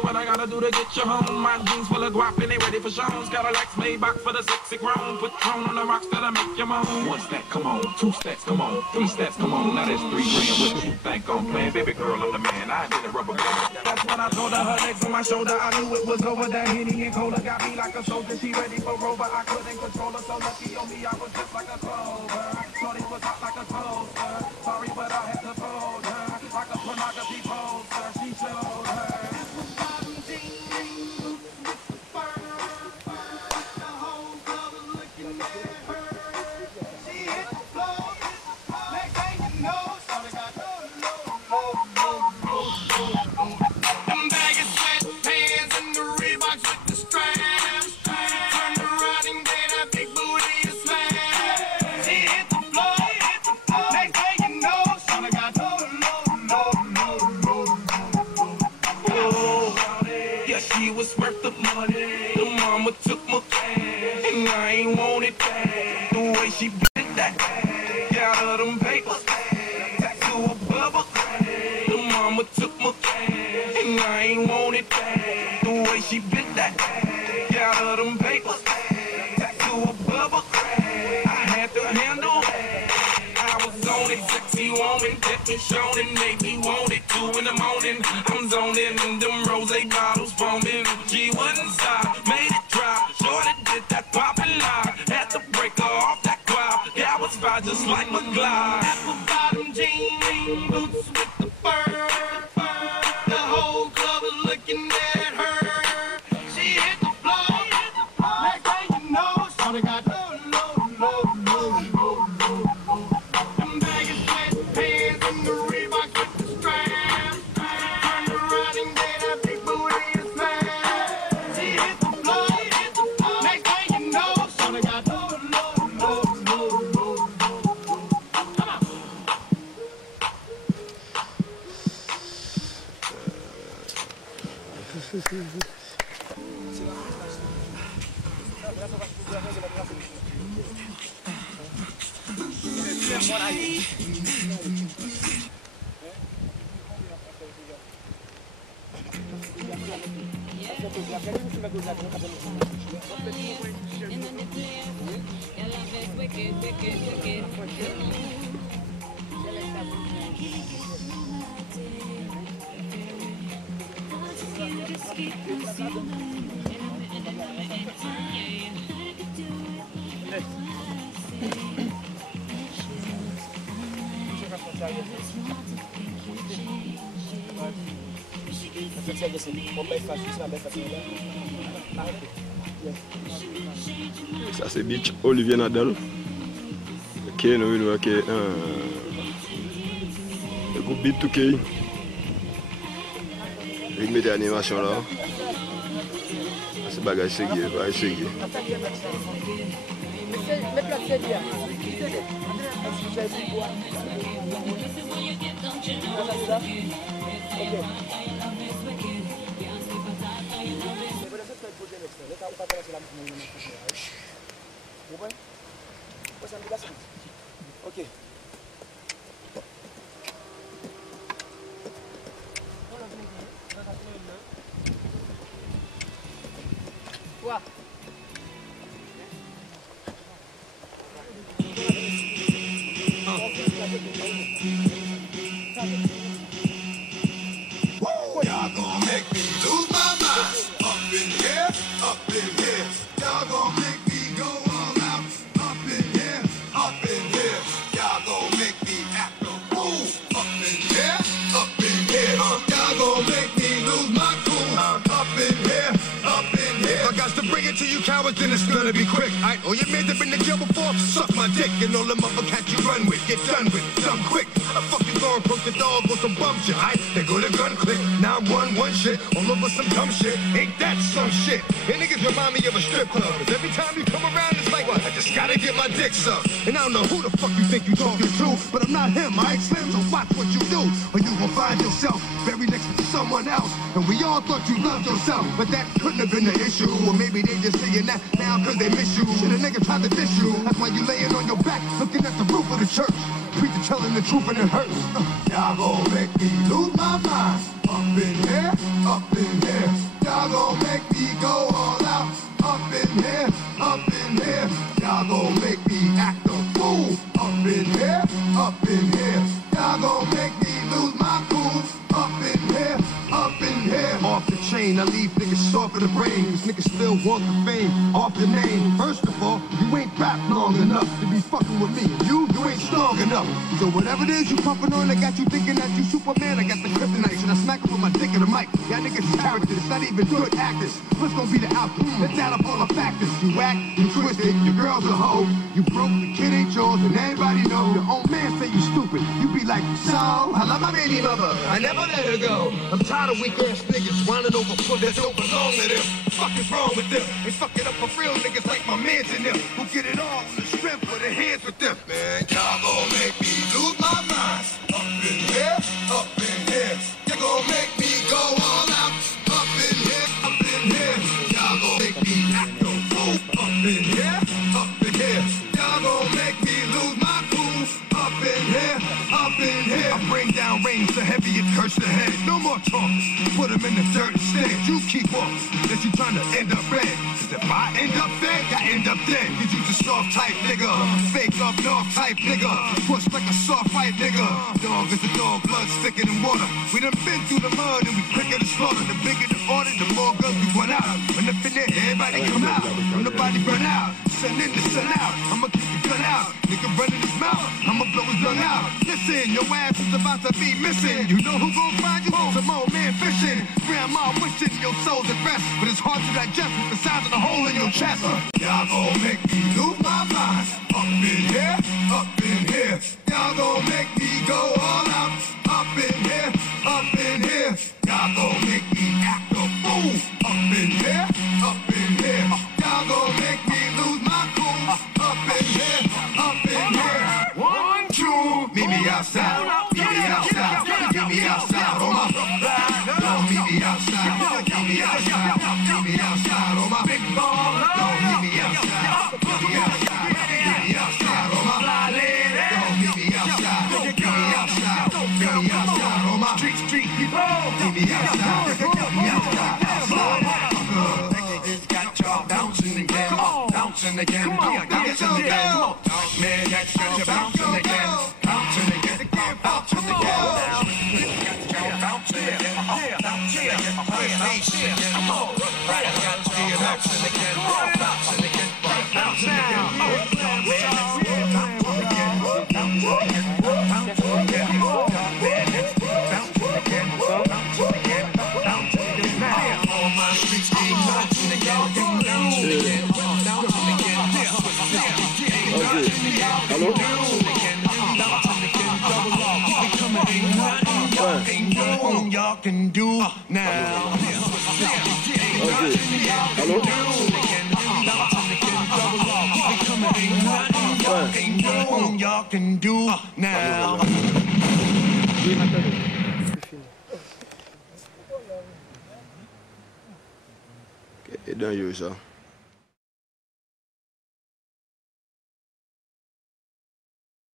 What I gotta do to get you home? My jeans full of guap and they ready for shows. Cadillacs made back for the sexy grown. Put tone on the rocks that'll make you moan. One step, come on. Two steps, come on. Three steps, come on. Now that's 3 grand. What you think I'm playing? Baby girl, I'm the man. I did a rubber band. That's when I told her legs on my shoulder. I knew it was over. That Henny and Cola got me like a soldier. She ready for Rover. I couldn't control her. So lucky on me, I was just like a clover. Shorty was hot like a toaster. Sorry, but I had to fold her. Like a pornography poster. She showed her. She was worth the money. The mama took my cash, and I ain't want it back. The way she did that, got her them papers, tattoo above her crack. The mama took my cash, and I ain't want it back. The way she bit that, got her them papers, tattoo above her crack. I had to handle it. I was on it, sexy woman, get me shown and make me want it. 2 in the morning, I'm zoning, and them rose bottles foaming. She wouldn't stop, made it drop. Shorty did that pop and lock. Had to break her off that cloud. Yeah, I was fine just like McGlide. Apple bottom jean boots with the fur. The whole club was looking at her. She hit the floor. Next thing you know, shorty got no. Them baggy sweatpants and the Reeboks with the strap. Turned around and gave that big booty a smash. She hit the floor. Next thing you know, shorty got no. Come on. Ça c'est Beach Olivier Nadal. Ok, nous voulons que le groupe Beat 2K. Il met l'animation là. C'est bagage ségué, bagage ségué. Ok. Quoi? Y'all gonna make me lose my mind. Up in here, up in here. Y'all gonna make me go all out. Up in here, up in here. Y'all gonna make me act a fool. Up in here, up in here. Y'all gonna make me lose my cool. Up in here, up in here. I got to bring it to you cowards, then it's gonna be quick. All your men have been in jail before, suck my dick. And all the motherfuckers you run with, get done with, done quick. I fucking go and broke the dog with some bum shit. They go to gun click, 911 shit, all over some dumb shit. Ain't that some shit? And niggas remind me of a strip club. Cause every time you come around, it's like, what? I just gotta get my dick sucked. And I don't know who the fuck you think you talking to, but I'm not him, I ain't Slim, so watch what you do. Or you gon' find yourself buried next to someone else. And we all thought you loved yourself, but that couldn't have been the issue. Or maybe they just saying that now cause they miss you. Shit, a nigga tried to diss you. That's why you laying on your back, looking at the roof of the church. preacher telling the truth and it hurts. Y'all gon' make me lose my mind. Up in here, up in here. Y'all gon' make me go all out. Up in here, up in here. Y'all gon' make me act a fool. Up in here, up in here. Y'all gon' make me lose my cool. Up in here, up in here. Off the chain, I leave niggas soft in the brain. Cause niggas still want the fame off the name. First of all, you ain't rap long enough to be fucking with me. You ain't strong enough. So whatever it is you pumping on, I got you thinking that you Superman. I got the kryptonite, and I smack him with my dick in the mic. Y'all niggas characters, not even good actors. What's gonna be the outcome? Let's add up all the factors. You whack, you twisted, your girl's a hoe. You broke, the kid ain't yours, and everybody know. Your own man say you stupid. You be like, so, I love my baby mother. I never let her go. I'm tired of weak ass niggas whining over foot that don't belong to them. Fuck is wrong with them? They fuck it up for real niggas like my mans in them. Who get it all with the strength of their hands with them. Man, y'all gon' make me lose my mind. Up in here, up in here. Y'all gon' make me go all out. Up in here, up in here. Y'all gon' make me act a fool. Up in here, up in here. Y'all gon' make me lose my cool. Up in here, up in here. I bring down rain so heavy it hurts the head. No more talk. Put him in the dirt instead. You keep off. That you trying to end up red. If I end up fed, I end up dead. Cause you's a soft type nigga. Fake up north type nigga. Push like a soft fight nigga. Dog is a dog, blood thicker than water. We done been through the mud and we quicker to slaughter. The bigger the order, the more guns we run out. When the finish, everybody come out. When the body burn out. Send in the sun out. I'ma keep the gun out. Nigga running his mouth. I'ma blow his lung out. Listen, your ass is about to be missing. You know who gon' find you? Some old man fishing. Grandma wishing your soul's at rest. But it's hard to digest with the size of the hole in your chest. Y'all gon' make me lose my mind. Up in here, up in here. Y'all gon' make me go all out. Up in here, up in here. Y'all gon' make me act a fool. Up in here, up in here. Y'all gon' make me lose my cool. Up in here, up in here. 1, 2. Meet me outside. Meet me outside. Meet me outside. Oh my. Don't meet me outside. Meet me outside. Meet me outside. Oh my big ball. Don't meet me outside. Meet me outside. Meet me outside. Oh my fly lady. Don't meet me outside. Meet me outside. Meet me outside. Oh my street people. Meet me outside. Meet me outside. It's got y'all bouncing again. Bouncing again. Bouncing again. Man, that's got you bouncing again. Bouncing again. Bouncing again. Bouncing again. Bouncing again. Come on. Right, I got you bouncing again. Bouncing again. Bouncing again. Hello? Y'all can do now. Hello? Y'all can do now. Okay, done you, sir.